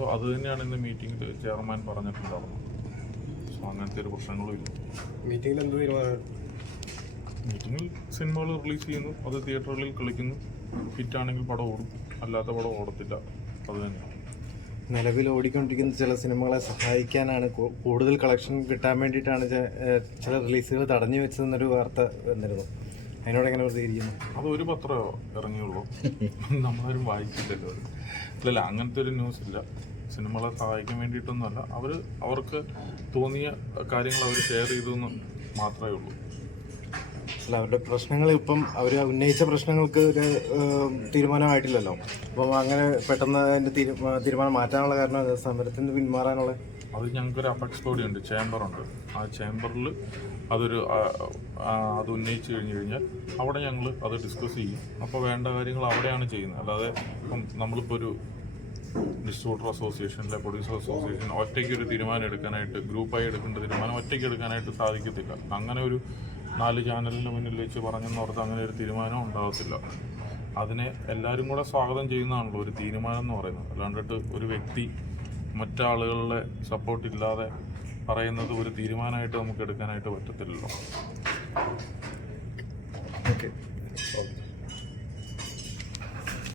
So അത് തന്നെയാണ് ഇന്ന് മീറ്റിംഗിൽ ചെയർമാൻ പറഞ്ഞിട്ടുണ്ടാവുന്നത്. സോ അങ്ങനത്തെ ഒരു പ്രശ്നങ്ങളും ഇല്ല. മീറ്റിംഗിൽ എന്ത് തീരുമാനം? മീറ്റിംഗിൽ സിനിമകൾ റിലീസ് ചെയ്യുന്നു. അത് തിയേറ്ററുകളിൽ കളിക്കുന്നു. ഹിറ്റാണെങ്കിൽ പടം ഓടും. അല്ലാത്ത പടം ഓടത്തില്ല. അത് തന്നെയാണ്. നിലവിൽ ഓടിക്കൊണ്ടിരിക്കുന്ന ചില സിനിമകളെ സഹായിക്കാനാണ് കൂടുതൽ കളക്ഷൻ കിട്ടാൻ വേണ്ടിയിട്ടാണ് ചില റിലീസുകൾ തടഞ്ഞു വെച്ചതെന്നൊരു വാർത്ത വന്നിരുന്നു. അതിനോട് എങ്ങനെ പ്രതികരിക്കുന്നു? അത് ഒരു പത്രമോ ഇറങ്ങിയുള്ളൂ. നമ്മളാരും വായിച്ചില്ലല്ലോ അല്ലല്ല അങ്ങനത്തെ ഒരു ന്യൂസ് ഇല്ല. സിനിമകളെ സഹായിക്കാൻ വേണ്ടിയിട്ടൊന്നുമല്ല. അവർ അവർക്ക് തോന്നിയ കാര്യങ്ങൾ അവർ ഷെയർ ചെയ്തു എന്ന് മാത്രമേ ഉള്ളൂ. അല്ല അവരുടെ പ്രശ്നങ്ങൾ ഇപ്പം അവർ ഉന്നയിച്ച പ്രശ്നങ്ങൾക്ക് ഒരു തീരുമാനമായിട്ടില്ലല്ലോ. അപ്പം അങ്ങനെ പെട്ടെന്ന് അതിന്റെ തീരുമാനം മാറ്റാനുള്ള കാരണം സമരത്തിന് പിന്മാറാനുള്ള അത് ഞങ്ങൾക്കൊരു അപെക്സ് ബോഡി ഉണ്ട് ചേംബറുണ്ട് ആ ചേംബറിൽ അതൊരു അത് ഉന്നയിച്ച് കഴിഞ്ഞ് കഴിഞ്ഞാൽ അവിടെ ഞങ്ങൾ അത് ഡിസ്കസ് ചെയ്യും. അപ്പോൾ വേണ്ട കാര്യങ്ങൾ അവിടെയാണ് ചെയ്യുന്നത്. അല്ലാതെ ഇപ്പം നമ്മളിപ്പോൾ ഒരു ഡിസ്ട്രിബ്യൂട്ടർ അസോസിയേഷനിലെ പ്രൊഡ്യൂസർ അസോസിയേഷൻ ഒറ്റയ്ക്ക് ഒരു തീരുമാനം എടുക്കാനായിട്ട് ഗ്രൂപ്പായി എടുക്കേണ്ട തീരുമാനം ഒറ്റയ്ക്ക് എടുക്കാനായിട്ട് സാധിക്കത്തില്ല. അങ്ങനെ ഒരു നാല് ചാനലിന് മുന്നിൽ വെച്ച് പറഞ്ഞെന്ന് ഓർത്ത് അങ്ങനെ ഒരു തീരുമാനം ഉണ്ടാകത്തില്ല അതിനെ എല്ലാവരും കൂടെ സ്വാഗതം ചെയ്യുന്നതാണല്ലോ ഒരു തീരുമാനം എന്ന് പറയുന്നത്. അല്ലാണ്ടിട്ട് ഒരു വ്യക്തി മറ്റാളുകളുടെ സപ്പോർട്ട് ഇല്ലാതെ പറയുന്നത് ഒരു തീരുമാനമായിട്ട് നമുക്ക് എടുക്കാനായിട്ട് പറ്റത്തില്ലല്ലോ. ഓക്കെ